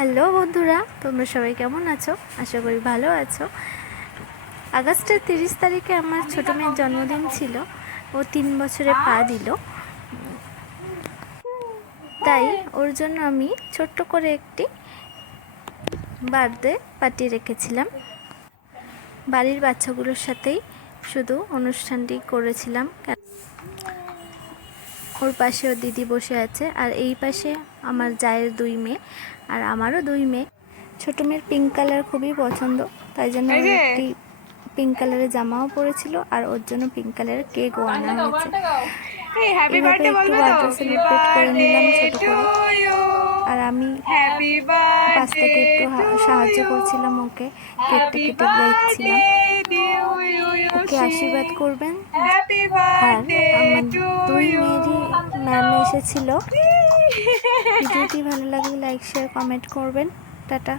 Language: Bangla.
হ্যালো বন্ধুরা, তোমরা সবাই কেমন আছো? আশা করি ভালো আছো। আগস্টের 30 তারিখে আমার ছোটো মেয়ের জন্মদিন ছিল। ও 3 বছরে পা দিল, তাই ওর জন্য আমি ছোট্ট করে একটি বার্থডে পার্টি রেখেছিলাম। বাড়ির বাচ্চাগুলোর সাথেই শুধু অনুষ্ঠানটি করেছিলাম। ওর পাশে ওর দিদি বসে আছে, আর এই পাশে আমার জায়ের 2 মেয়ে, আর আমারও 2 মেয়ে। ছোটো মেয়ের পিঙ্ক কালার খুবই পছন্দ, তাই জন্য ওর একটি পিঙ্ক কালারের জামাও পরেছিল, আর ওর জন্য পিঙ্ক কালারের কেকও আনা হয়েছে। এইভাবে একটু বার্থডে সেলিব্রেট করে নিলাম ছোট করে। আর আমি পাশ থেকে একটু সাহায্য করছিলাম, ওকে কেকটা কেটে দিচ্ছিলাম। ওকে আশীর্বাদ করবেন। আর আমার 2 মেয়েরই ম্যাম এসেছিল। ভিডিওটি ভালো লাগলে লাইক, শেয়ার, কমেন্ট করবেন। টাটা।